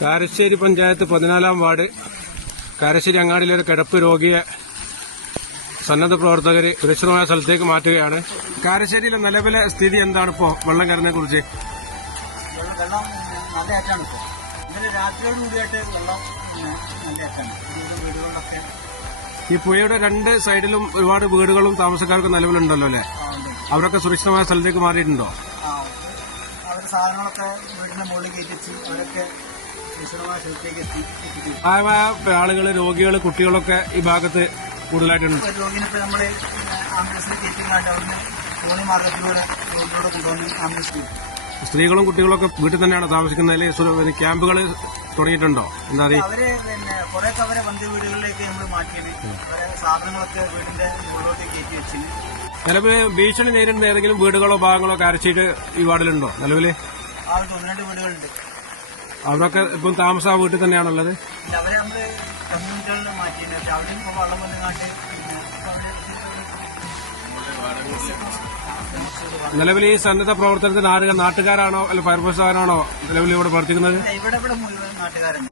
Karassery panchayat 14-ാം ward Karassery അങ്ങാടിയിലെ ഒരു കിടപ്പ് രോഗിയെ സന്നദ്ധ പ്രവർത്തകർ സുരക്ഷിതമായ സ്ഥലത്തേക്ക് മാറ്റുകയാണ്. കാരശ്ശേരിയിലെ നിലവിലെ സ്ഥിതി എന്താണ് ഇപ്പോൾ വെള്ളം കയറുന്നതിനെ കുറിച്ച്? വെള്ളം നല്ല ഏറ്റാണ് ഇപ്പോൾ. ഇന്നലെ രാത്രിയോട് കൂടിയായിട്ട് വെള്ളം നല്ല ഏറ്റാണ്. വീടുകളിലൊക്കെ ഈ പുഴയുടെ രണ്ട് സൈഡിലും ഒരുപാട് വീടുകളും താമസക്കാർക്ക് നിലവിലുണ്ടല്ലോ അല്ലേ? അവരൊക്കെ സുരക്ഷിതമായ സ്ഥലത്തേക്ക് മാറിയിട്ടുണ്ടോ? അവരുടെ സാധനങ്ങളൊക്കെ വീടിന്റെ മുകളിൽ കയറ്റിച്ച് അവരൊക്കെ സുരക്ഷിതമായ സ്ഥലത്തേക്ക് എത്തി. പ്രായമായ ആളുകൾ, കുട്ടികളൊക്കെ ഈ ഭാഗത്ത് കൂടുതലായിട്ടുണ്ട്. രോഗിനിപ്പോൾ നമ്മൾ ആംബുലൻസിൽ കയറ്റിക്കാണ്ട് അവിടുന്ന് തോണി മാർഗത്തിലൂടെ രോഗിയോടെ കൊണ്ടുവന്ന് ആംബുലൻസ്. സ്ത്രീകളും കുട്ടികളൊക്കെ വീട്ടിൽ തന്നെയാണ് താമസിക്കുന്നതിൽ ക്യാമ്പുകൾ തുടങ്ങിയിട്ടുണ്ടോ? എന്താ അവര് കുറെയൊക്കെ അവരെ ബന്ധു വീടുകളിലേക്ക് നമ്മൾ മാറ്റിയത്. അവരെ സാധനങ്ങളൊക്കെ വീടിന്റെ മുകളിലോട്ട് കയറ്റി വെച്ച്. നിലവിൽ ഭീഷണി നേരിടുന്ന ഏതെങ്കിലും വീടുകളോ ഭാഗങ്ങളോ കാരശ്ശേരി ഈ വാർഡിലുണ്ടോ? നിലവില് ആ 1-2 വീടുകളുണ്ട്. അവരൊക്കെ ഇപ്പം താമസം ആ വീട്ടിൽ തന്നെയാണുള്ളത്. അവരെ നമ്മള് കമ്മ്യൂണിറ്റികളിൽ മാറ്റിയിട്ട് അവിടെ ഇപ്പോൾ വെള്ളം വന്നുകാണ്ട് നിലവിൽ ഈ സന്നദ്ധ പ്രവർത്തനത്തിന് നാട്ടുകാരാണോ അല്ല ഫയർഫോഴ്സുകാരാണോ നിലവിൽ ഇവിടെ പ്രവർത്തിക്കുന്നത്? ഇവിടെ മുഴുവൻ നാട്ടുകാരുണ്ട്.